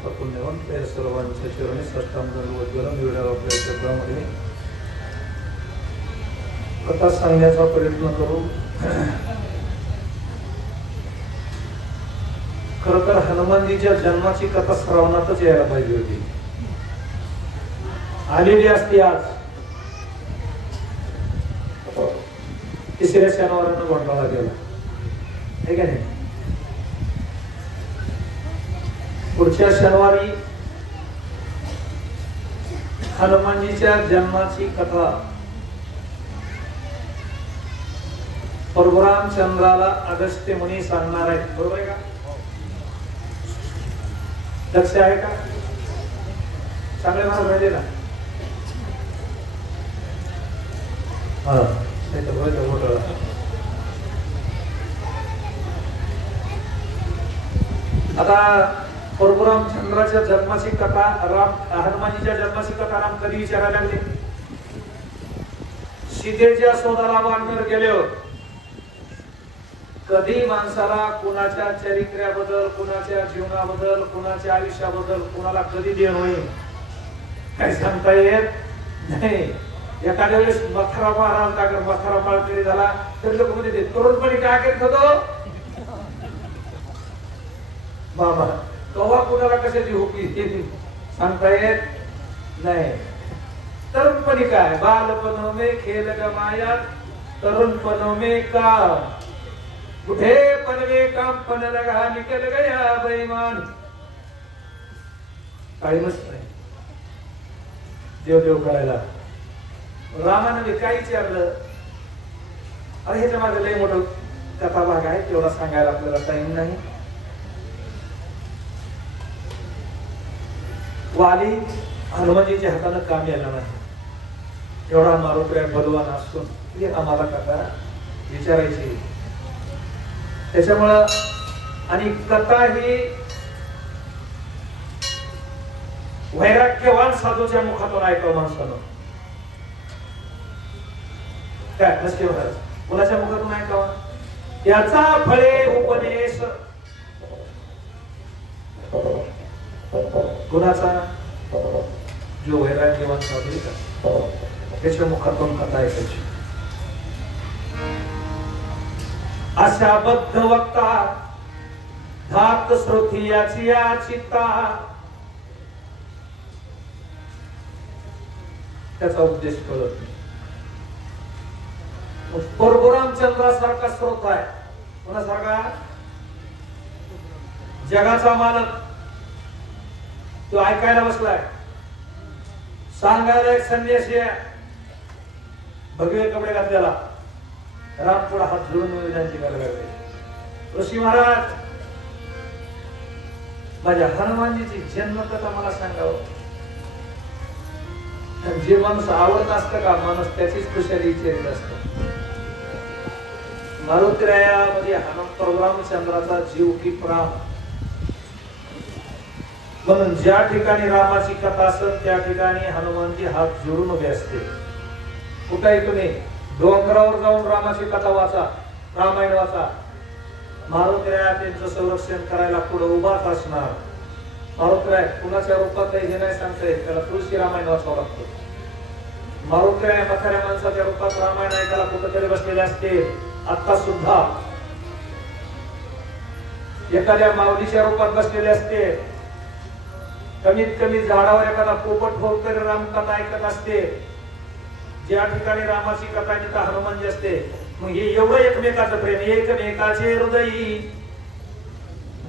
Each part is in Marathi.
अत्यंत पुण्यवंत या सर्वांच्या चरणी साष्टांग दंडवत निवडा आपल्या शब्दामध्ये कथा सांगण्याचा प्रयत्न करू. खरं तर हनुमानजीच्या जन्माची कथा श्रावणातच यायला पाहिजे होती, आलेली असती आज. तिसऱ्या शनिवारानं घोटाळा गेला आहे का नाही. पुढच्या शनिवारी हनुमानजीच्या जन्माची कथा परशुराम चंद्राला अगस्त्य मुनी सांगणार आहेत. बरोबर आहे का? लक्ष आहे का? चांगले मार्ग राहिले ना. आता परशुराम चंद्राच्या जन्माची कथा हनुमानजीच्या जन्माची कथा राम कधी विचारायला लागले? सीतेच्या शोधाला वानर गेले होते. कधी माणसाला कुणाच्या चरित्र्याबद्दल, कुणाच्या जीवनाबद्दल, कुणाच्या आयुष्याबद्दल कुणाला कधी देण होईल काय सांगता येत नाही. एखाद्या वेळेस मथारा माराल का मथारा माळकरी झाला तर लोक म्हणजे तरुणपणी काय करत होतो बाबा कवा कुणाला कशाची होती सांगता येत नाही. तरुणपणी काय बालपण में खेल गमाया तरुणपण में का कुठे पनवे काम पण लगा निकल गया बेईमान. काही मस्त नाही देव देव करायला. रामाने काय विचारलं? अरे ह्याच्या मागे लय मोठं कथा भाग आहे, तेवढा सांगायला आपल्याला टाइम नाही. वाली हनुमानजीच्या हातानं काम यायला नाही. एवढा मारुत्र्या बलवान असून हे आम्हाला कथा विचारायची. त्याच्यामुळं आणि कथा ही वैराग्यवान साधूच्या मुखातून ऐकावं माणसानं. काय नसते महाराज कुणाच्या मुखातून ऐकावं? याचा फळे उपदेश कुणाचा? जो वैराग्यवान साधू त्याच्या मुखातून कथा ऐकायची. अशा बद्ध वक्ता धात श्रोती याची चित्ता त्याचा उद्देश कळत नाही. परशुराम चंद्रासारखा स्रोत आहे. कोणासारखा? जगाचा मालक तो ऐकायला बसलाय. सांगायला एक संन्यासी आहे, भगवे कपडे घातलेला. राम थोडा हात जोडून विनंती करायला लागले, ऋषी महाराज माझ्या हनुमानजीची जन्मकथा मला सांगावं. जे माणूस आवडत असतं का माणूस त्याचीच खुशाली विचारित असत. मारुत्र्यामध्ये परशुराम चंद्राचा जीव की प्राण. म्हणून ज्या ठिकाणी रामाची कथा असेल त्या ठिकाणी हनुमानजी हात जोडून उभे असते. कुठेही तुम्ही डोंगरावर जाऊन रामाची कथा वाचा, रामायण वाचा. मारुत्र्या त्यांचं संरक्षण करायला पुढे उभाच असणार. मारुत्र्या कुणाच्या रूपात हे नाही सांगता येत, त्याला तुळशी रामायण वाचावं लागतं. मारुत्र्या म्हाताऱ्या माणसाच्या रूपात रामायण ऐकायला कुठेतरी बसलेले असते. आता सुद्धा एखाद्या माऊलीच्या रूपात बसलेले असते. कमीत कमी झाडावर एखादा पोपट होऊन तरी रामकथा ऐकत असते. ज्या ठिकाणी रामाची कथा तिथं हनुमानजी असते. मग हे एवढं एकमेकाचं प्रेम, एकमेकाचे हृदयी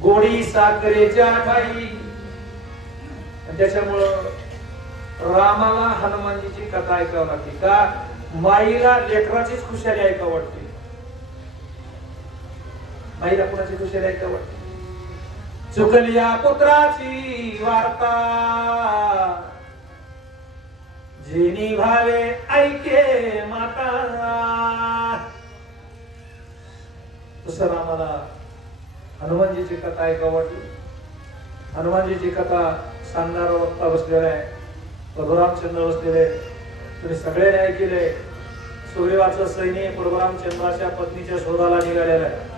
गोडी साखरेच्या ठाई. त्याच्यामुळं रामाला हनुमानजीची कथा ऐकावं लागते का? माईला लेकराचीच खुशाली ऐकावं वाटते. माईला कुणाची खुशाली ऐकावं वाटते? चुकलिया पुत्राची वार्ता जिनी भावे ऐके माता. तसं रामाला हनुमानजीची कथा ऐकावं वाटली. हनुमानजीची कथा सांगणारा वक्ता बसलेला आहे, परशुरामचंद्र बसलेले. तुम्ही सगळ्यांनी ऐकले. सुग्रीवाचं सैन्य परशुरामचंद्राच्या पत्नीच्या शोधाला निघालेला आहे.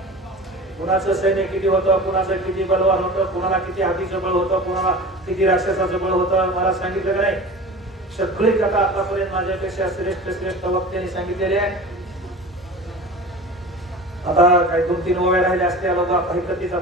कुणाचं सैन्य किती होतं, कुणाचं किती बलवान होतं, कुणाला किती हातीचं बळ होतं, कुणाला किती राक्षसाचं बळ होतं, मला सांगितलं का नाही? सगळी कथा आतापर्यंत माझ्यापेक्षा श्रेष्ठ श्रेष्ठ वक्त्यांनी सांगितलेली आहे. आता काही 2-3 ओव्या राहिल्या असत्या लोक ऐकतीचा